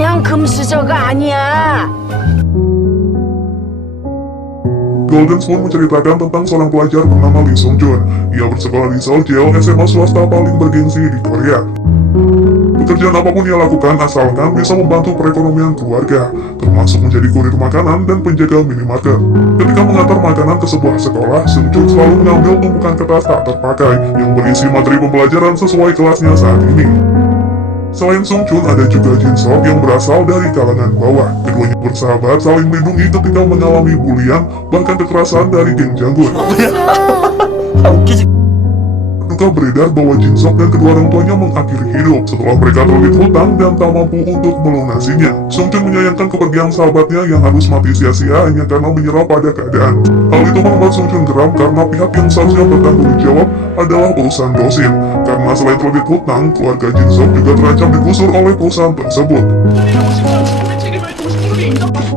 그냥 금수저가 아니야. Golden Spoon menceritakan tentang seorang pelajar bernama Lee Sung Jun. Ia bersekolah di Seoul Jeol, SMA swasta paling bergengsi di Korea. Pekerjaan apapun ia lakukan asalkan bisa membantu perekonomian keluarga, termasuk menjadi kurir makanan dan penjaga minimarket. Ketika mengantar makanan ke sebuah sekolah, Sung Jun selalu mengambil tumpukan kertas tak terpakai yang berisi materi pembelajaran sesuai kelasnya saat ini. Selain Sung Jun, ada juga Jin Sok yang berasal dari kalangan bawah. Keduanya bersahabat, saling melindungi ketika mengalami bulian, bahkan kekerasan dari geng Janggun. Duka beredar bahwa Jin Sok dan kedua orang tuanya mengakhiri hidup setelah mereka terlilit hutang dan tak mampu untuk melunasinya. Sung Jun menyayangkan kepergian sahabatnya yang harus mati sia-sia hanya karena menyerah pada keadaan. Hal itu membuat Sung Jun geram karena pihak yang seharusnya bertanggung jawab adalah perusahaan Dosin. Karena selain terlilit hutang, keluarga Jin Sok juga terancam digusur oleh perusahaan tersebut.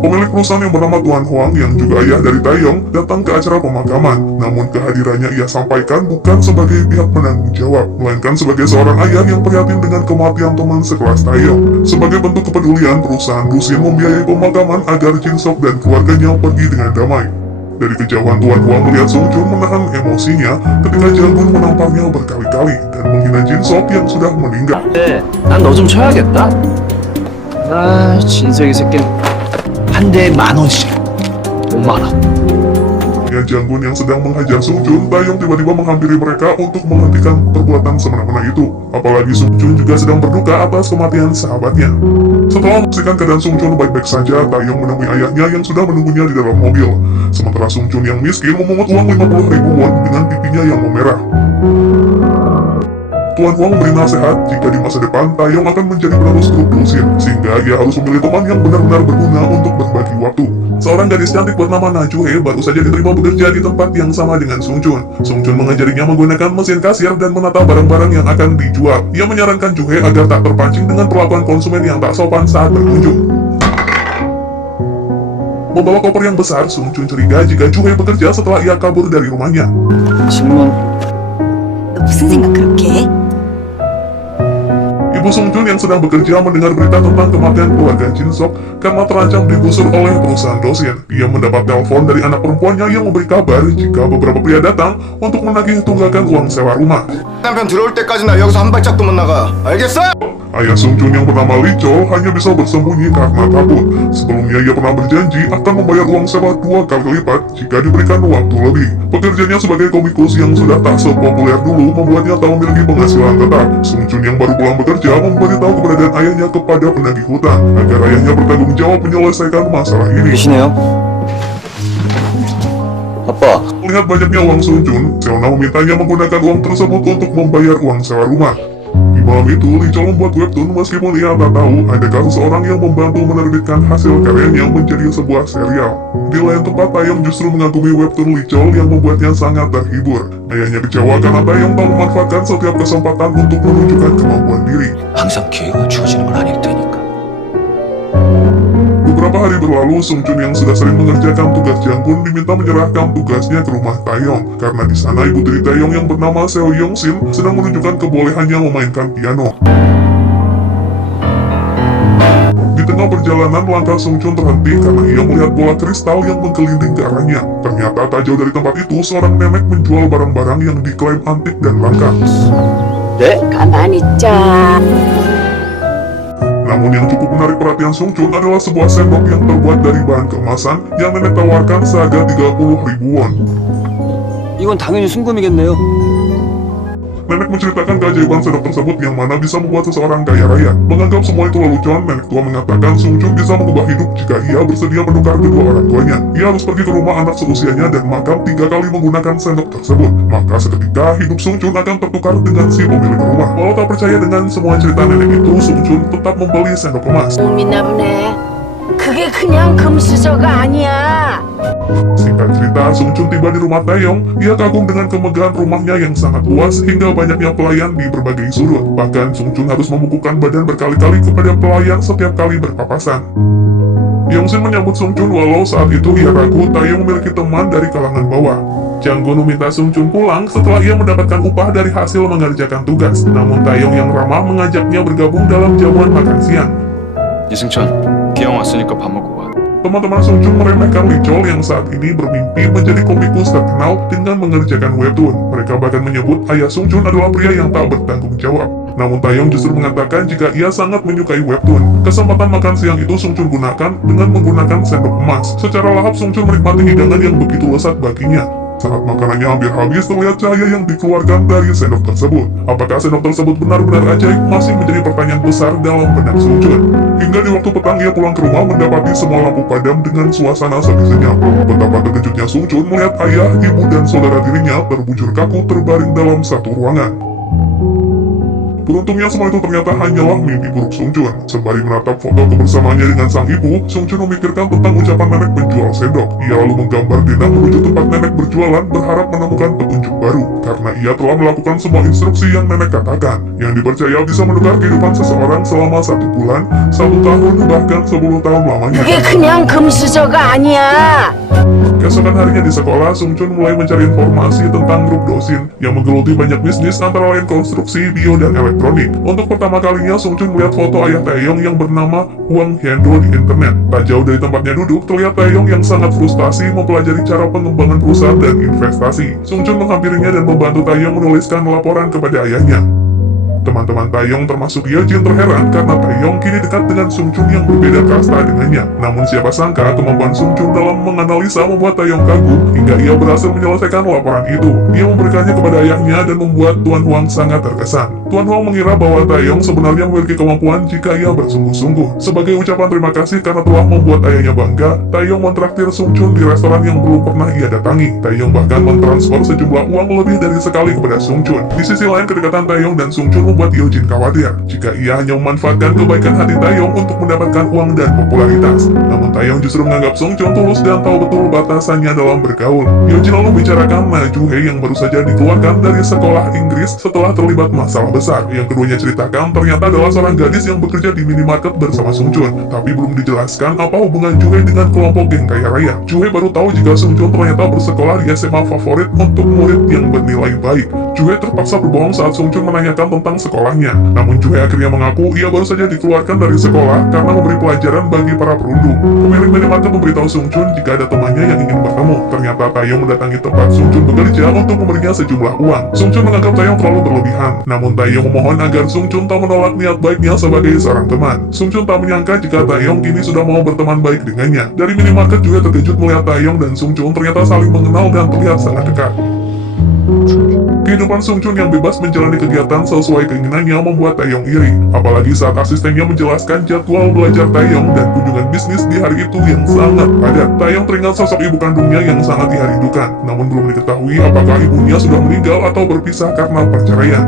Pemilik perusahaan yang bernama Tuan Huang yang juga ayah dari Taeyong datang ke acara pemakaman. Namun kehadirannya ia sampaikan bukan sebagai pihak penanggung jawab, melainkan sebagai seorang ayah yang prihatin dengan kematian teman sekelas Taeyong. Sebagai bentuk kepedulian, perusahaan Dosin membiayai pemakaman agar Jin Sok dan keluarganya pergi dengan damai. Dari kejauhan, Tuan Huang melihat Sung Jun menahan emosinya ketika Janggun menamparnya berkali-kali dan menghina Jin Sok yang sudah meninggal. 난 너 좀 쳐야겠다. 아, 진석이 새끼는 한 대에 10,000원씩. 50,000원. Ya Janggun yang sedang menghajar Sung Jun, Taeyong tiba-tiba menghampiri mereka untuk menghentikan perbuatan semena-mena itu. Apalagi Sung Jun juga sedang berduka atas kematian sahabatnya. Setelah memastikan keadaan Sung Jun baik-baik saja, Taeyong menemui ayahnya yang sudah menunggunya di dalam mobil. Sementara Sung Jun yang miskin memungut uang 50.000 won dengan pipinya yang memerah. Tuan Huang memberi nasihat jika di masa depan Taeyong akan menjadi penerus grup Dosin, sehingga ia harus memilih teman yang benar-benar berguna untuk berbagi waktu. Seorang gadis cantik bernama Na Juhe baru saja diterima bekerja di tempat yang sama dengan Sung Jun. Sung Jun mengajarinya menggunakan mesin kasir dan menata barang-barang yang akan dijual. Ia menyarankan Juhe agar tak terpancing dengan perlakuan konsumen yang tak sopan saat berkunjung. Membawa koper yang besar, Sung Jun curiga jika Juhe bekerja setelah ia kabur dari rumahnya. 질문. 너 무슨 생각 그렇게 해? Ibu Sung Jun yang sedang bekerja mendengar berita tentang kematian keluarga Jin Sok karena terancam digusur oleh perusahaan Dosin. Ia mendapat telepon dari anak perempuannya yang memberi kabar jika beberapa pria datang untuk menagih tunggakan uang sewa rumah. 남편 들어올 때까지 나 여기서 한 발짝도 못 나가. 알겠어? Ayah Sung Jun yang bernama Lee Chol hanya bisa bersembunyi karena takut. Sebelumnya ia pernah berjanji akan membayar uang sewa 2 kali lipat jika diberikan waktu lebih. Pekerjaannya sebagai komikus yang sudah tak sepopuler dulu membuatnya tak memiliki penghasilan tetap. Sung Jun yang baru pulang bekerja memberitahu keberadaan ayahnya kepada penagih hutang agar ayahnya bertanggung jawab menyelesaikan masalah ini. 계시네요. 아빠. Melihat banyaknya uang Sung Jun, Seona memintanya menggunakan uang tersebut untuk membayar uang sewa rumah. Di malam itu, Lee Chol membuat webtoon meskipun ia tak tahu adakah seseorang yang membantu menerbitkan hasil karyanya menjadi sebuah serial. Di lain tempat, Taeyong justru mengagumi webtoon Lee Chol yang membuatnya sangat terhibur. Ayahnya kecewa karena Taeyong tak memanfaatkan setiap kesempatan untuk menunjukkan kemampuan diri. 항상 기회가 주어지는 건 아닐 테니까. Beberapa hari berlalu, Sung Jun yang sudah sering mengerjakan tugas Janggun diminta menyerahkan tugasnya ke rumah Taeyong karena di sana ibu tiri Taeyong yang bernama Seo Yong Sin sedang menunjukkan kebolehannya memainkan piano. Di tengah perjalanan, langkah Sung Jun terhenti karena ia melihat bola kristal yang menggelinding ke arahnya. Ternyata tak jauh dari tempat itu, seorang nenek menjual barang-barang yang diklaim antik dan langka. 네? 가만히 있자. Namun yang cukup menarik perhatian Sung Jun adalah sebuah sendok yang terbuat dari bahan keemasan yang nenek tawarkan seharga 30.000 won. 이건 당연히 순금이겠네요. Nenek menceritakan keajaiban sendok tersebut yang mana bisa membuat seseorang kaya raya. Menganggap semua itu lelucon, nenek tua mengatakan Sung Jun bisa mengubah hidup jika ia bersedia menukar kedua orang tuanya. Ia harus pergi ke rumah anak seusianya dan makam 3 kali menggunakan sendok tersebut. Maka seketika hidup Sung Jun akan tertukar dengan si pemilik rumah. Walau tak percaya dengan semua cerita nenek itu, Sung Jun tetap membeli sendok emas. 못 믿나 보네. 그게 그냥 금수저가 아니야. Singkat cerita, Sung Jun tiba di rumah Taeyong. Ia kagum dengan kemegahan rumahnya yang sangat luas hingga banyaknya pelayan di berbagai sudut. Bahkan Sung Jun harus membukukan badan berkali-kali kepada pelayan setiap kali berpapasan. Yongsin menyambut Sung Jun walau saat itu ia ragu Taeyong memiliki teman dari kalangan bawah. Janggun meminta Sung Jun pulang setelah ia mendapatkan upah dari hasil mengerjakan tugas. Namun Taeyong yang ramah mengajaknya bergabung dalam jamuan makan siang. 이승천, 기왕 왔으니까 밥 먹고 가. Teman-teman Sung Joon meremehkan Lee Chol yang saat ini bermimpi menjadi komikus terkenal dengan mengerjakan webtoon. Mereka bahkan menyebut ayah Sung Joon adalah pria yang tak bertanggung jawab. Namun Taeyong justru mengatakan jika ia sangat menyukai webtoon. Kesempatan makan siang itu Sung Joon gunakan dengan menggunakan sendok emas. Secara lahap Sung Joon menikmati hidangan yang begitu lezat baginya. Saat makanannya hampir habis, terlihat cahaya yang dikeluarkan dari sendok tersebut. Apakah sendok tersebut benar-benar ajaib masih menjadi pertanyaan besar dalam benak Sung Joon. Hingga di waktu petang ia pulang ke rumah mendapati semua lampu padam dengan suasana sepi senyap. Betapa terkejutnya Sung Joon melihat ayah, ibu, dan saudara tirinya terbujur kaku terbaring dalam satu ruangan. Beruntungnya semua itu ternyata hanyalah mimpi buruk Sung Joon. Sembari menatap foto kebersamaannya dengan sang ibu, Sung Joon memikirkan tentang ucapan nenek penjual sendok. Ia lalu menggambar Dina menuju tempat nenek berjualan berharap menemukan petunjuk baru. Karena ia telah melakukan semua instruksi yang nenek katakan, yang dipercaya bisa menukar kehidupan seseorang selama 1 bulan, 1 tahun, bahkan 10 tahun lamanya. 그게 그냥 금수저가 아니야. Keesokan harinya di sekolah, Sung Joon mulai mencari informasi tentang grup dosin yang menggeluti banyak bisnis antara lain konstruksi, bio, dan elektronik. Untuk pertama kalinya, Sung Joon melihat foto ayah Taeyong yang bernama Hwang Hyendo di internet. Tak jauh dari tempatnya duduk, terlihat Taeyong yang sangat frustasi mempelajari cara pengembangan perusahaan dan investasi. Sung Joon menghampirinya dan membantu Taeyong menuliskan laporan kepada ayahnya. Teman-teman Taeyong termasuk Yeojin terheran karena Taeyong kini dekat dengan Sung Joon yang berbeda kasta dengannya. Namun siapa sangka kemampuan Sung Joon dalam menganalisa membuat Taeyong kagum hingga ia berhasil menyelesaikan laporan itu. Ia memberikannya kepada ayahnya dan membuat Tuan Hwang sangat terkesan. Tuan Hwang mengira bahwa Taeyong sebenarnya memiliki kemampuan jika ia bersungguh-sungguh. Sebagai ucapan terima kasih karena telah membuat ayahnya bangga, Taeyong mentraktir Sung Joon di restoran yang belum pernah ia datangi. Taeyong bahkan mentransfer sejumlah uang lebih dari sekali kepada Sung Joon. Di sisi lain, kedekatan Taeyong dan Sung Joon membuat Yeojin khawatir jika ia hanya memanfaatkan kebaikan hati Taeyong untuk mendapatkan uang dan popularitas. Namun Taeyong justru menganggap Sung Joon tulus dan tahu betul batasannya dalam bergaul. Yeojin lalu bicarakan Ma Ju-hye yang baru saja dikeluarkan dari sekolah Inggris setelah terlibat masalah besar. Yang keduanya ceritakan ternyata adalah seorang gadis yang bekerja di minimarket bersama Sung Joon, tapi belum dijelaskan apa hubungan Ju-hye dengan kelompok geng kaya raya. Ju-hye baru tahu jika Sung Joon ternyata bersekolah di SMA favorit untuk murid yang bernilai baik. Ju-hye terpaksa berbohong saat Sung Joon menanyakan tentang sekolahnya. Namun Ju-hye akhirnya mengaku ia baru saja dikeluarkan dari sekolah karena memberi pelajaran bagi para perundung. Pemilik minimarket memberitahu Sung Joon jika ada temannya yang ingin bertemu. Ternyata Taeyong mendatangi tempat Sung Joon bekerja untuk memberinya sejumlah uang. Sung Joon menganggap Taeyong terlalu berlebihan. Namun Taeyong memohon agar Sung Joon tak menolak niat baiknya sebagai seorang teman. Sung Joon tak menyangka jika Taeyong kini sudah mau berteman baik dengannya. Dari minimarket juga terkejut melihat Taeyong dan Sung Joon ternyata saling mengenal dan terlihat sangat dekat. Kehidupan Sung Joon yang bebas menjalani kegiatan sesuai keinginannya membuat Taeyong iri. Apalagi saat asistennya menjelaskan jadwal belajar Taeyong dan kunjungan bisnis di hari itu yang sangat padat. Taeyong teringat sosok ibu kandungnya yang sangat diharindukan. Namun belum diketahui apakah ibunya sudah meninggal atau berpisah karena perceraian.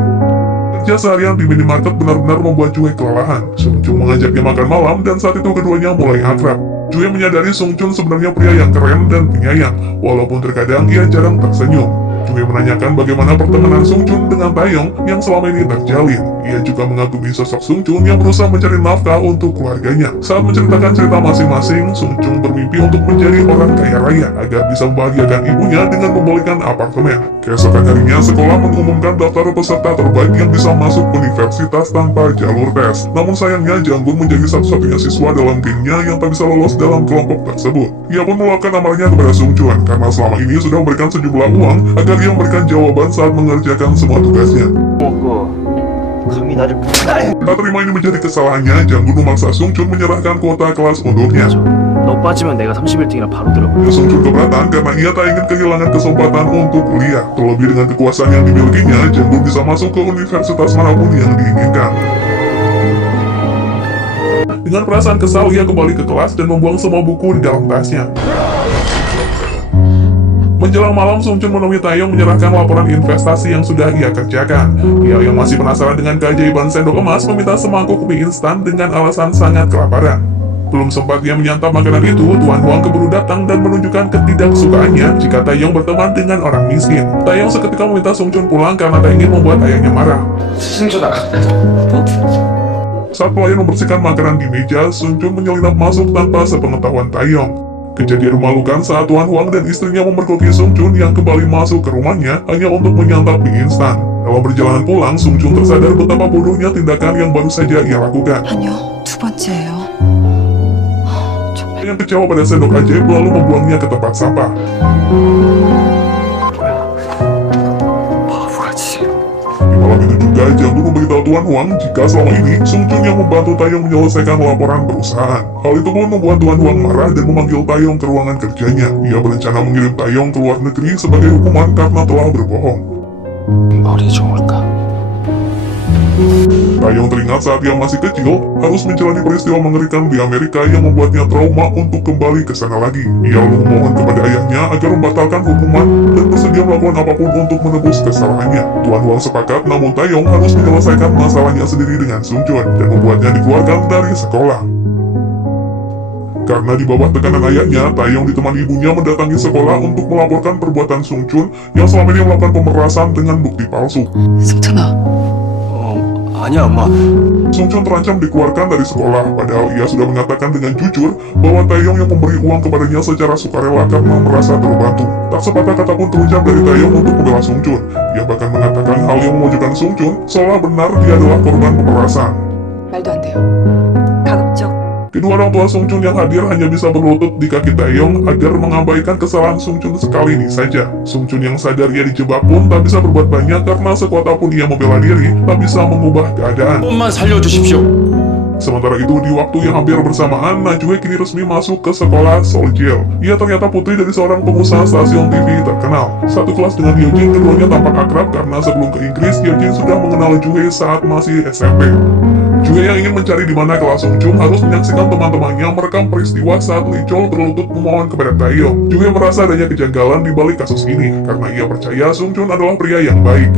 Kerja seharian di minimarket benar-benar membuat Ju-hye kelelahan. Sung Joon mengajaknya makan malam dan saat itu keduanya mulai akrab. Ju-hye menyadari Sung Joon sebenarnya pria yang keren dan penyayang, walaupun terkadang ia jarang tersenyum. Ju-hye menanyakan bagaimana pertemanan Sung Joon dengan Taeyong yang selama ini terjalin. Ia juga mengagumi sosok Sung Joon yang berusaha mencari nafkah untuk keluarganya. Saat menceritakan cerita masing-masing, Sung Joon bermimpi untuk menjadi orang kaya raya agar bisa membahagiakan ibunya dengan membelikan apartemen. Keesokan harinya, sekolah mengumumkan daftar peserta terbaik yang bisa masuk universitas tanpa jalur tes. Namun sayangnya, Jang-gun menjadi satu-satunya siswa dalam gengnya yang tak bisa lolos dalam kelompok tersebut. Ia pun meluapkan amarnya kepada Sung Joon karena selama ini sudah memberikan sejumlah uang agar ia memberikan jawaban saat mengerjakan semua tugasnya. Tak terima ini menjadi kesalahannya, Jang-gun memaksa Sung Joon menyerahkan kuota kelas untuknya. 너 빠지면 내가 31등이라 바로 들어. Sung Joon keberatan karena ia tak ingin kehilangan kesempatan untuk kuliah. Terlebih dengan kekuasaan yang dimilikinya, Jang-gun bisa masuk ke universitas manapun yang diinginkan. Dengan perasaan kesal, ia kembali ke kelas dan membuang semua buku di dalam tasnya. Menjelang malam, Sung Joon menemui Taeyong menyerahkan laporan investasi yang sudah ia kerjakan. Ia yang masih penasaran dengan keajaiban sendok emas meminta semangkuk mie instan dengan alasan sangat kelaparan. Belum sempat ia menyantap makanan itu, Tuan Hwang keburu datang dan menunjukkan ketidaksukaannya jika Taeyong berteman dengan orang miskin. Taeyong seketika meminta Sung Joon pulang karena tak ingin membuat ayahnya marah. Saat pelayan membersihkan makanan di meja, Sung Joon menyelinap masuk tanpa sepengetahuan Taeyong. Kejadian memalukan saat Tuan Hwang dan istrinya memergoki Sung Joon yang kembali masuk ke rumahnya hanya untuk menyantap mie instan. Dalam perjalanan pulang, Sung Joon tersadar betapa bodohnya tindakan yang baru saja ia lakukan. 아니요, 두 번째예요. yang kecewa pada sendok ajaib lalu membuangnya ke tempat sampah. Di malam itu juga, Janggun memberitahu Tuan Huang jika selama ini Sung Chun yang membantu Taeyong menyelesaikan laporan perusahaan. Hal itu pun membuat Tuan Huang marah dan memanggil Taeyong ke ruangan kerjanya. Ia berencana mengirim Taeyong ke luar negeri sebagai hukuman karena telah berbohong. 머리 좋을까? Taeyong teringat saat ia masih kecil, harus menjalani peristiwa mengerikan di Amerika yang membuatnya trauma untuk kembali ke sana lagi. Ia lalu memohon kepada ayahnya agar membatalkan hukuman dan bersedia melakukan apapun untuk menebus kesalahannya. Tuan Huang sepakat, namun Taeyong harus menyelesaikan masalahnya sendiri dengan Sung Chun dan membuatnya dikeluarkan dari sekolah. Karena di bawah tekanan ayahnya, Taeyong ditemani ibunya mendatangi sekolah untuk melaporkan perbuatan Sung Chun yang selama ini melakukan pemerasan dengan bukti palsu. 승천아, 아니야, 엄마. Sung Chun terancam dikeluarkan dari sekolah, padahal ia sudah mengatakan dengan jujur bahwa Taeyong yang memberi uang kepadanya secara sukarela karena merasa terbantu. Tak sepatah kata pun terucap dari Taeyong untuk membela Sung Chun. Ia bahkan mengatakan hal yang memojokkan Sung Chun seolah benar dia adalah korban pemerasan. 말도 안 돼요. 가급적 Kedua orang tua Sung Chun yang hadir hanya bisa berlutut di kaki Taeyong agar mengabaikan kesalahan Sung Chun sekali ini saja. Sung Chun yang sadar ia dijebak pun tak bisa berbuat banyak karena sekuat apapun ia membela diri, tak bisa mengubah keadaan. 조금만 살려주십시오. Sementara itu, di waktu yang hampir bersamaan, Najue kini resmi masuk ke sekolah Soljil. Ia ternyata putri dari seorang pengusaha stasiun TV terkenal. Satu kelas dengan Hyojin, keduanya tampak akrab karena sebelum ke Inggris, Hyojin sudah mengenal Jue saat masih SMP. Jue yang ingin mencari di mana kelas Sung Chun harus menyaksikan teman-temannya merekam peristiwa saat Lee Chol berlutut memohon kepada Taeyong. Jue merasa adanya kejanggalan di balik kasus ini, karena ia percaya Sung Chun adalah pria yang baik.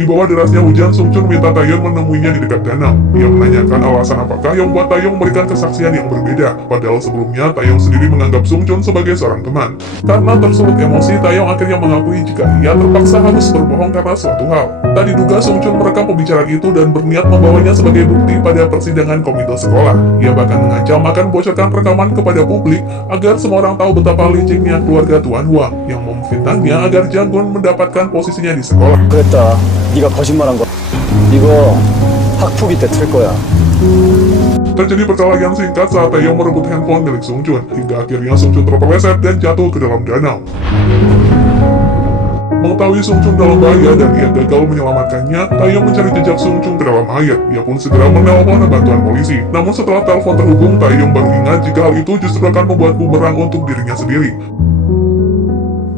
Di bawah derasnya hujan, Sung Chun minta Taeyong menemuinya di dekat danau. Ia menanyakan alasan apakah yang membuat Taeyong memberikan kesaksian yang berbeda. Padahal sebelumnya, Taeyong sendiri menganggap Sung Chun sebagai seorang teman. Karena tersulut emosi, Taeyong akhirnya mengakui jika ia terpaksa harus berbohong karena suatu hal. Tak diduga, Sung Chun merekam pembicaraan itu dan berniat membawanya sebagai bukti pada persidangan komite sekolah. Ia bahkan mengancam akan membocorkan rekaman kepada publik agar semua orang tahu betapa liciknya keluarga Tuan Huang yang memfitnahnya agar Janggun mendapatkan posisinya di sekolah. 그랬다. 네가 거짓말한 거. 이거 학폭위 때 틀 거야. Terjadi perkelahian singkat saat Taeyong merebut handphone milik Sung Chun, hingga akhirnya Sung Chun terpeleset dan jatuh ke dalam danau. Mengetahui Sung Chun dalam bahaya dan ia gagal menyelamatkannya, Taeyong mencari jejak Sung Chun ke dalam air. Ia pun segera menelpon bantuan polisi. Namun setelah telepon terhubung, Taeyong baru ingat jika hal itu justru akan membuat bumerang untuk dirinya sendiri.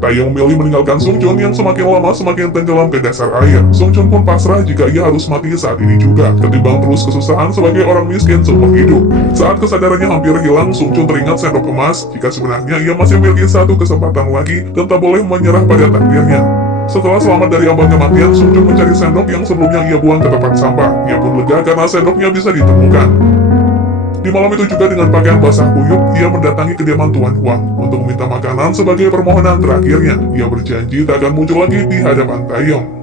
Taeyong memilih meninggalkan Sung Chun yang semakin lama semakin tenggelam ke dasar air. Sung Chun pun pasrah jika ia harus mati saat ini juga, ketimbang terus kesusahan sebagai orang miskin seumur hidup. Saat kesadarannya hampir hilang, Sung Chun teringat sendok emas jika sebenarnya ia masih memiliki satu kesempatan lagi dan tak boleh menyerah pada takdirnya. Setelah selamat dari ambang kematian, Sung Chun mencari sendok yang sebelumnya ia buang ke tempat sampah. Ia pun lega karena sendoknya bisa ditemukan. Di malam itu juga dengan pakaian basah kuyup, ia mendatangi kediaman Tuan Huang untuk meminta makanan sebagai permohonan terakhirnya. Ia berjanji tak akan muncul lagi di hadapan Taeyong.